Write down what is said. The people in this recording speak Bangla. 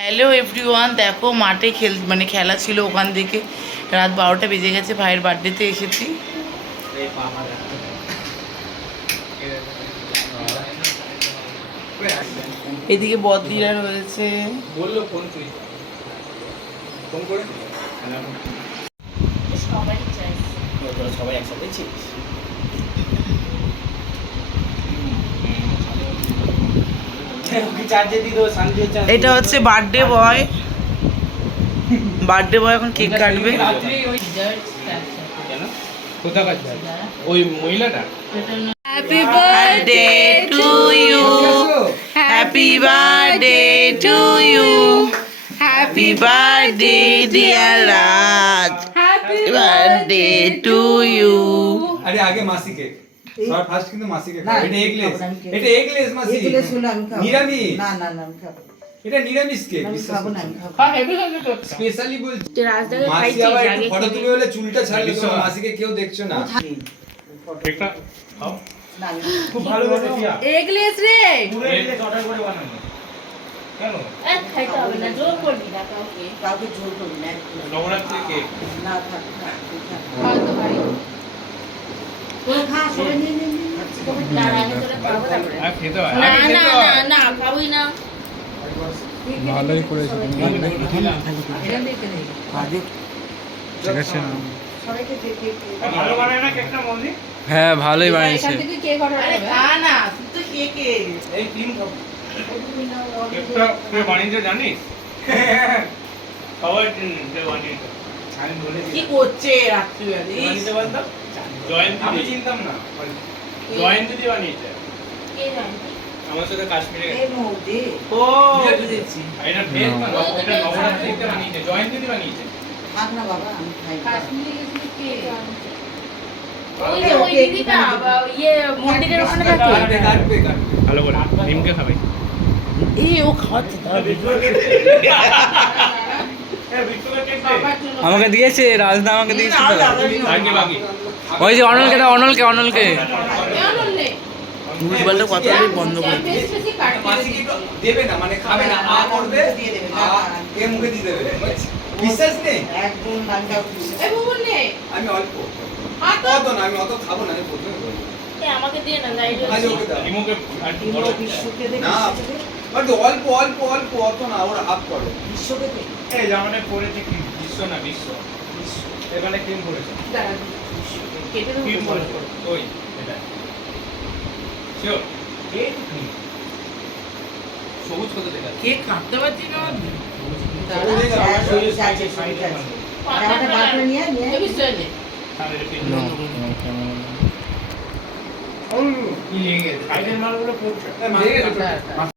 হ্যালো এভরিওয়ান, দেখো মাঠে খেলা ছিল, ওখান থেকে রাত 12টা বেজে গেছে। ভাইয়ের বার্থডেতে এসেছি। এদিকে বদ্রিরা রয়েছে। বললো ফোন করে সবাই একসাথে ছিলিস। এটা হচ্ছে বার্থডে বয়। বার্থডে বয় এখন কেক কাটবে। ওই মহিলাটা happy birthday to you, happy birthday to you, happy birthday dear Raj, happy birthday to you. আরে আগে মাসি কেক সবার ফার্স্ট কিন্তু মাসি কেক খাবে। এটা এগলেস মাসি, নিরামিষ। না না না আমি খাবো। এটা নিরামিষ কেক, আমি খাবো না। আমি খাবো। হ্যাঁ হেভি হেভি কেক স্পেশালি বলছি। মাসি আবার একটু ফটো তুলে হলে চুলটা ছাড়লে তো মাসিকে কেউ দেখছো না। কেকটা খাও। খুব ভালো হয়েছে পিয়া। এগলেস রে পুরো এগলেস অর্ডার করে বানানো। কেন খাইতে হবে না, জোর করবি না কাউকে। কাউকে জোর করবি না। নবরাত্রি কেক না থাক হয়তো ভাই তোরা খা, সবাই নিয়ে নে। না না আমি তোরা খাবো তারপরে। আর খেতে হয় না না না না খাবোই না। ভালোই করেছে এরকম দেখতে নেই। ঠিক আছে। সবাইকে দেখে ভালো বানায় না কেকটা মন্দি? হ্যাঁ ভালোই বানিয়েছে। এখান থেকে কেক অর্ডার আরে করবে। খা না, তুই তো কেকে। এই তিন কাপ কেকটা কে বানিয়েছে জানিস? সবাই কে বানিয়েছে আমি বলেছি কি করছে রাত্রিবেলা? বানিয়েছে বলতো জয়ন্তী। আমি চিনতাম না, জয়ন্তী দি বানিয়েছে কে জানে? আমার সাথে কাশ্মীরে এই মৌদি ও বুঝেছি। এটা ভেজ না, এটা নবরাত্রিতে বানিয়েছে, জয়ন্তী দি বানিয়েছে। থাক না বাবা, আমি খাই না। কাশ্মীরে গেছিল কে? ওই যে ওই দিদিটা ইয়ে মন্দিরের ওখানে থাকে। কাটবে ভালো করে নিমকে খাবে। এই ও খাওয়াচ্ছে তার আমাকে দিয়েছে রাজদা, আমাকে দিয়েছে তো। বাকি বাকি ওই যে অনলকে দাও, অনলকে অনলকে। কেন নে? ভুলভালটা কথা বলে বন্ধ করে দিই। বেশি কাটবে। মাসি কি দেবে না, মানে খাবে না, আ করবে দিয়ে দেবে। আ কে মুখে দিয়ে দেবে। বিশ্বাস নেই? একদম নামটাও এই বুবুল নে। আমি অল্প হাত অত না, আমি অত খাবো না, আমি প্রথমে বলি। আমাকে দিয়ে না গাইড আজ ওকে দাও নিমকে একটু বড় বিশ্বকে দে, না, বিশ্বকে দে, বাট অল্প অল্প অল্প, অত না, ওরা হাফ করো। বিশ্বকে দে। এই জামানে পড়েছে কি বিশ্ব না বিশ্ব এখানে ক্রিম পড়েছে, কেটে দেবো ক্রিম তো পড়েছে পরে। ওই এটা শিওর এই ক্রিম সবুজ কত দেখা কেক কাটতে পারছি না। হ্যাঁ, সবুজ আছে, সবুজ আছে। আর একটা বার করে নিয়ে নিয়ে। এই বিষয় নে। তাহলে ক্রিম কি লেগে গেছে সাইডের মালগুলো পড়ছে মাসি